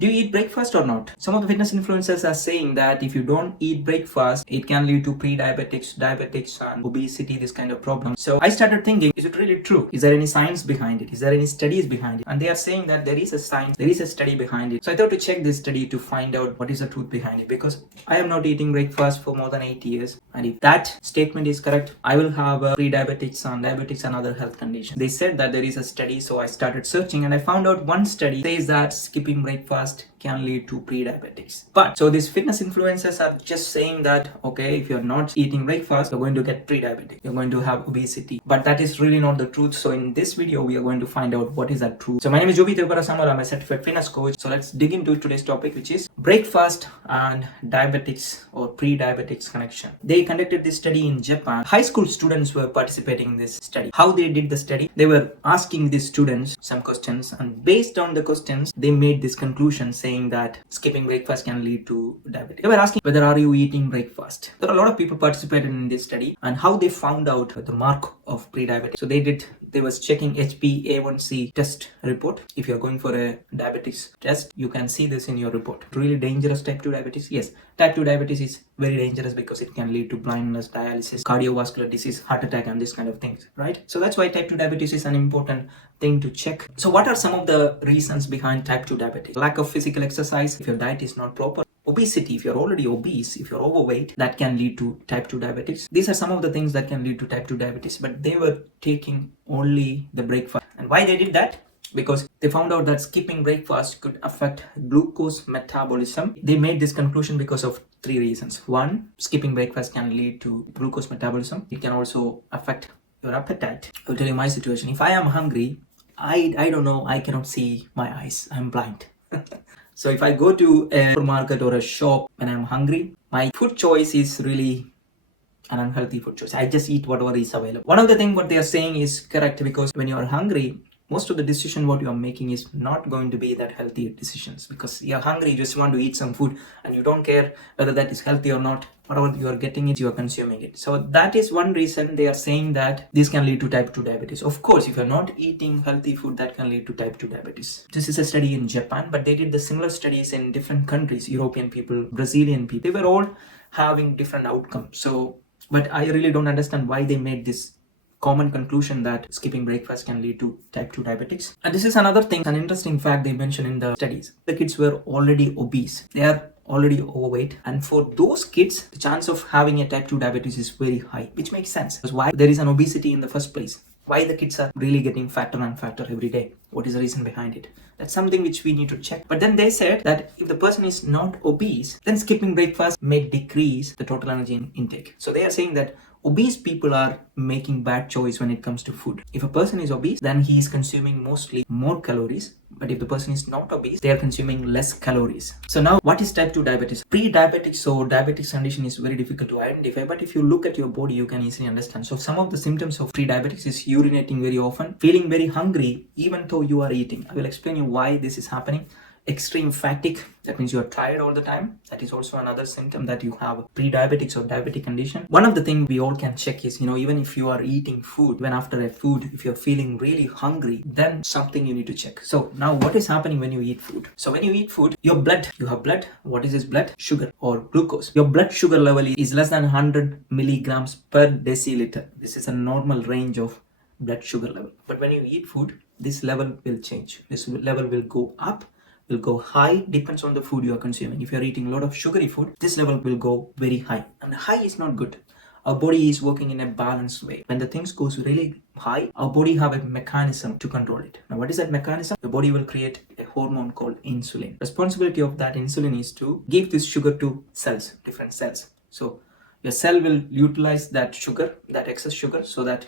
Do you eat breakfast or not? Some of the fitness influencers are saying that if you don't eat breakfast, it can lead to pre-diabetics, diabetics, and obesity, this kind of problem. So I started thinking, is it really true? Is there any science behind it? Is there any studies behind it? And they are saying that there is a science, there is a study behind it. So I thought to check this study to find out what is the truth behind it, because I am not eating breakfast for more than 8 years. And if that statement is correct, I will have pre-diabetics and diabetics and other health conditions. They said that there is a study, so I started searching and I found out one study says that skipping breakfast can lead to pre-diabetics. But so these fitness influencers are just saying that, okay, if you're not eating breakfast, you're going to get pre-diabetic, you're going to have obesity. But that is really not the truth. So in this video, we are going to find out what is that truth. So my name is Jobi Tiruparasamar. I'm a certified fitness coach. So let's dig into today's topic, which is breakfast and diabetics or pre-diabetics connection. They conducted this study in Japan. High school students were participating in this study. How they did the study? They were asking the students some questions, and based on the questions, they made this conclusion saying that skipping breakfast can lead to diabetes. They were asking whether are you eating breakfast. There are a lot of people participated in this study, and how they found out the mark of pre-diabetes. So they was checking HbA1c test report. If you're going for a diabetes test, you can see this in your report. Really dangerous type 2 diabetes? Yes, type 2 diabetes is very dangerous because it can lead to blindness, dialysis, cardiovascular disease, heart attack, and this kind of things, right? So that's why type 2 diabetes is an important thing to check. So what are some of the reasons behind type 2 diabetes? Lack of physical exercise, if your diet is not proper. Obesity, if you're already obese, if you're overweight, that can lead to type 2 diabetes. These are some of the things that can lead to type 2 diabetes, but they were taking only the breakfast. And why they did that? Because they found out that skipping breakfast could affect glucose metabolism. They made this conclusion because of 3 reasons. One, skipping breakfast can lead to glucose metabolism. It can also affect your appetite. I'll tell you my situation. If I am hungry, I don't know, I cannot see my eyes. I'm blind. So if I go to a supermarket or a shop when I'm hungry, my food choice is really an unhealthy food choice. I just eat whatever is available. One of the things what they are saying is correct, because when you are hungry, most of the decision what you are making is not going to be that healthy decisions, because you're hungry, you just want to eat some food and you don't care whether that is healthy or not. Whatever you are getting it, you are consuming it. So that is one reason they are saying that this can lead to type 2 diabetes. Of course, if you're not eating healthy food, that can lead to type 2 diabetes. This is a study in Japan, but they did the similar studies in different countries, European people, Brazilian people. They were all having different outcomes. But I really don't understand why they made this common conclusion that skipping breakfast can lead to type 2 diabetics. And this is another thing, an interesting fact they mentioned in the studies. The kids were already obese. They are already overweight, and for those kids the chance of having a type 2 diabetes is very high, which makes sense. Because why there is an obesity in the first place? Why the kids are really getting fatter and fatter every day? What is the reason behind it? That's something which we need to check. But then they said that if the person is not obese, then skipping breakfast may decrease the total energy intake. So they are saying that obese people are making bad choice when it comes to food. If a person is obese, then he is consuming mostly more calories. But if the person is not obese, they are consuming less calories. So now, what is type 2 diabetes? Pre-diabetics or diabetic condition is very difficult to identify, but if you look at your body, you can easily understand. So some of the symptoms of pre-diabetics is urinating very often, feeling very hungry even though you are eating. I will explain you why this is happening. Extreme fatigue, that means you are tired all the time. That is also another symptom that you have pre-diabetics or diabetic condition. One of the things we all can check is, even if you are eating food, even after a food, if you're feeling really hungry, then something you need to check. So now what is happening when you eat food? So when you eat food, your blood, you have blood. What is this blood? Sugar or glucose. Your blood sugar level is less than 100 milligrams per deciliter. This is a normal range of blood sugar level. But when you eat food, this level will change. This level will go up, will go high, depends on the food you are consuming. If you are eating a lot of sugary food, this level will go very high, and high is not good. Our body is working in a balanced way. When the things goes really high, our body have a mechanism to control it. Now what is that mechanism? The body will create a hormone called insulin. Responsibility of that insulin is to give this sugar to cells, different cells. So your cell will utilize that sugar, that excess sugar, so that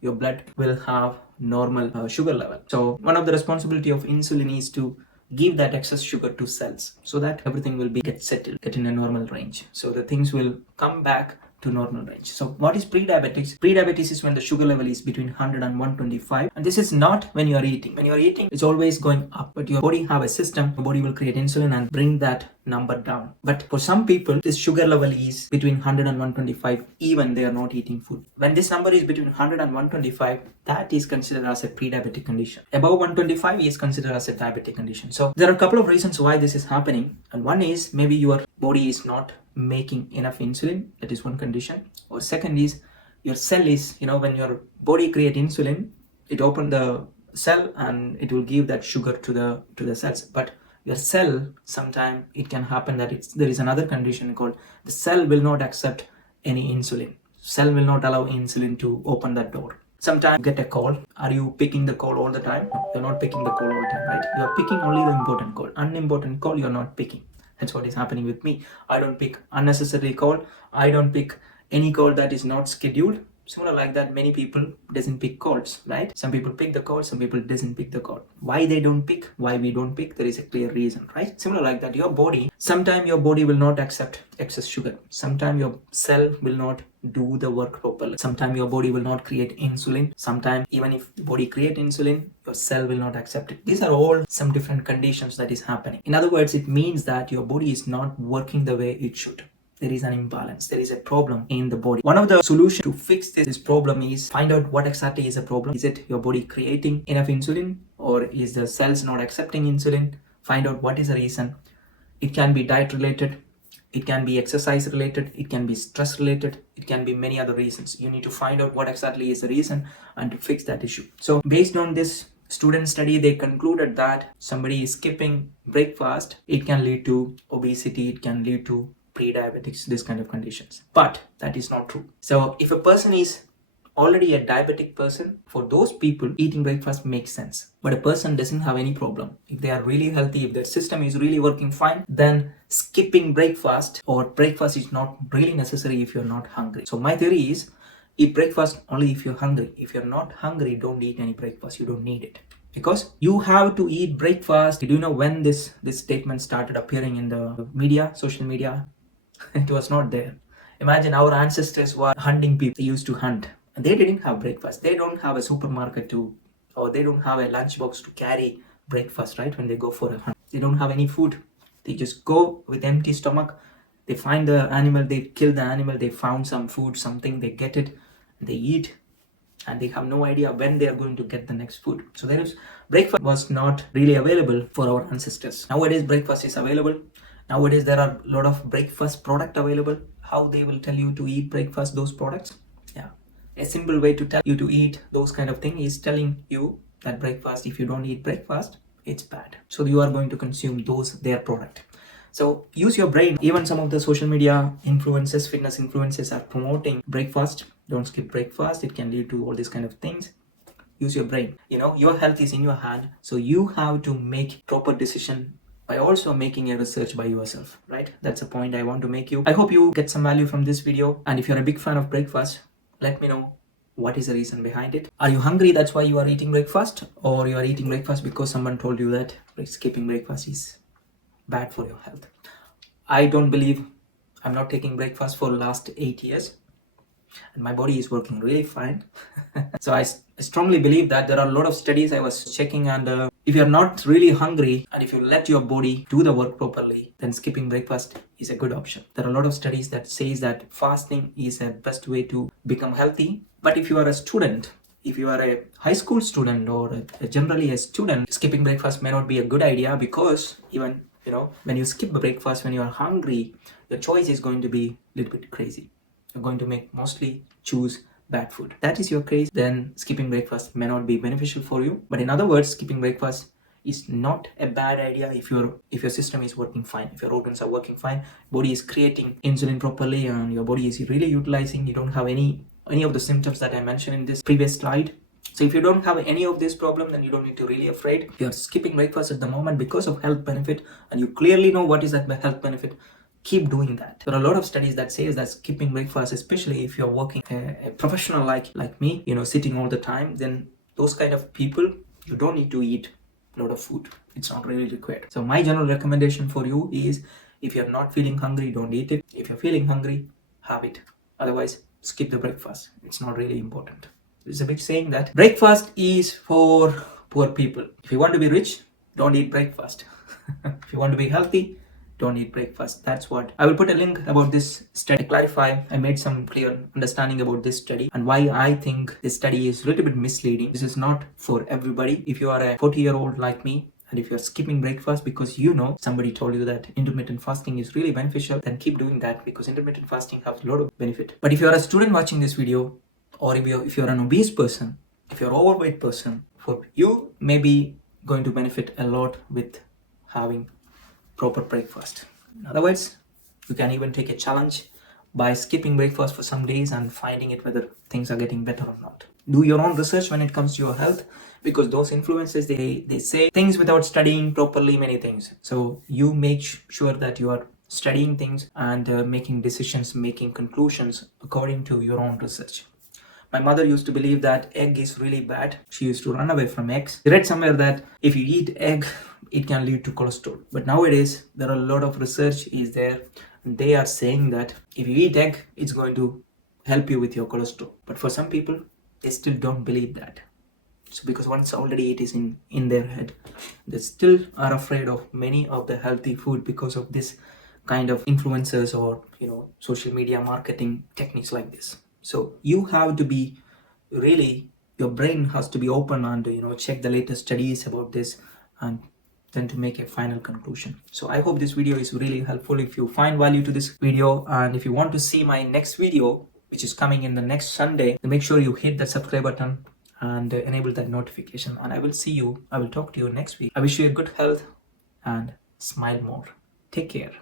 your blood will have normal sugar level. So one of the responsibility of insulin is to give that excess sugar to cells so that everything will get settled, get in a normal range. So the things will come back to normal range. So what is pre-diabetics? Pre-diabetes is when the sugar level is between 100 and 125, and this is not when you are eating. When you are eating, it's always going up, but your body have a system. Your body will create insulin and bring that number down. But for some people, this sugar level is between 100 and 125 even they are not eating food. When this number is between 100 and 125, that is considered as a pre-diabetic condition. Above 125 is considered as a diabetic condition. So there are a couple of reasons why this is happening, and one is maybe your body is not making enough insulin. That is one condition. Or second is your cell is, when your body create insulin, it open the cell and it will give that sugar to the cells. But your cell, sometime it can happen that there is another condition called the cell will not accept any insulin. Cell will not allow insulin to open that door. Sometimes you get a call. Are you picking the call all the time? No, you're not picking the call all the time, right? You're picking only the important call. Unimportant call, you're not picking. That's what is happening with me. I don't pick unnecessary call. I don't pick any call that is not scheduled. Similar like that, many people doesn't pick calls, right? Some people pick the call, some people doesn't pick the call. Why they don't pick, why we don't pick, there is a clear reason, right? Similar like that, your body, sometimes your body will not accept excess sugar. Sometimes your cell will not do the work properly. Sometimes your body will not create insulin. Sometimes even if the body create insulin, your cell will not accept it. These are all some different conditions that is happening. In other words, it means that your body is not working the way it should. There is an imbalance. There is a problem in the body. One of the solutions to fix this problem is find out what exactly is the problem. Is it your body creating enough insulin, or is the cells not accepting insulin? Find out what is the reason. It can be diet related. It can be exercise related. It can be stress related. It can be many other reasons. You need to find out what exactly is the reason and to fix that issue. So based on this student study, they concluded that somebody is skipping breakfast. It can lead to obesity. It can lead to pre-diabetics, this kind of conditions. But that is not true. So if a person is already a diabetic person, for those people, eating breakfast makes sense. But a person doesn't have any problem. If they are really healthy, if their system is really working fine, then skipping breakfast or breakfast is not really necessary if you're not hungry. So my theory is, eat breakfast only if you're hungry. If you're not hungry, don't eat any breakfast. You don't need it. Because you have to eat breakfast. Do you know when this statement started appearing in the media, social media? It was not there. Imagine our ancestors were hunting people. They used to hunt. And they didn't have breakfast. They don't have a supermarket or they don't have a lunchbox to carry breakfast, right? When they go for a hunt. They don't have any food. They just go with empty stomach. They find the animal, they kill the animal, they found some food, something, they get it, they eat, and they have no idea when they are going to get the next food. So breakfast was not really available for our ancestors. Nowadays, breakfast is available. Nowadays, there are a lot of breakfast product available. How they will tell you to eat breakfast, those products? Yeah. A simple way to tell you to eat those kind of thing is telling you that breakfast, if you don't eat breakfast, it's bad. So you are going to consume their product. So use your brain. Even some of the social media influencers, fitness influencers are promoting breakfast. Don't skip breakfast. It can lead to all these kind of things. Use your brain. Your health is in your hand. So you have to make proper decision by also making a research by yourself, right? That's a point I want to make you. I hope you get some value from this video. And if you're a big fan of breakfast, let me know what is the reason behind it. Are you hungry? That's why you are eating breakfast? Or you are eating breakfast because someone told you that skipping breakfast is bad for your health? I don't believe. I'm not taking breakfast for the last 8 years. And my body is working really fine. So I strongly believe that there are a lot of studies I was checking, and if you're not really hungry and if you let your body do the work properly, then skipping breakfast is a good option. There are a lot of studies that says that fasting is the best way to become healthy. But if you are a student, if you are a high school student or generally a student, skipping breakfast may not be a good idea, because even when you skip breakfast, when you are hungry, your choice is going to be a little bit crazy. You're going to mostly choose bad food. That is your case, then skipping breakfast may not be beneficial for you. But in other words, skipping breakfast is not a bad idea if your system is working fine, if your organs are working fine, body is creating insulin properly, and your body is really utilizing. You don't have any of the symptoms that I mentioned in this previous slide. So if you don't have any of this problem, then you don't need to really afraid. If you're skipping breakfast at the moment because of health benefit, and you clearly know what is that health benefit, keep doing that. There are a lot of studies that says that skipping breakfast, especially if you're working a professional like me, sitting all the time, then those kind of people, you don't need to eat a lot of food. It's not really required. So my general recommendation for you is, if you're not feeling hungry, don't eat it. If you're feeling hungry, have it. Otherwise, skip the breakfast. It's not really important. There's a big saying that breakfast is for poor people. If you want to be rich, don't eat breakfast. If you want to be healthy, don't eat breakfast. That's what I will put a link about this study to clarify. I made some clear understanding about this study and why I think this study is a little bit misleading. This is not for everybody. If you are a 40-year-old like me, and if you're skipping breakfast because you know somebody told you that intermittent fasting is really beneficial, then keep doing that, because intermittent fasting has a lot of benefit. But if you're a student watching this video, or if you're an obese person, if you're an overweight person, for you may be going to benefit a lot with having proper breakfast. In other words, you can even take a challenge by skipping breakfast for some days and finding it whether things are getting better or not. Do your own research when it comes to your health, because those influencers, they say things without studying properly many things. So you make sure that you are studying things and making decisions, making conclusions according to your own research. My mother used to believe that egg is really bad. She used to run away from eggs. I read somewhere that if you eat egg, it can lead to cholesterol. But nowadays, there are a lot of research is there. They are saying that if you eat egg, it's going to help you with your cholesterol. But for some people, they still don't believe that. So because once already it is in their head, they still are afraid of many of the healthy food because of this kind of influencers or social media marketing techniques like this. So you have to be really, your brain has to be open and check the latest studies about this and then to make a final conclusion. So I hope this video is really helpful. If you find value to this video, and if you want to see my next video, which is coming in the next Sunday, then make sure you hit that subscribe button and enable that notification. And I will talk to you next week. I wish you a good health and smile more. Take care.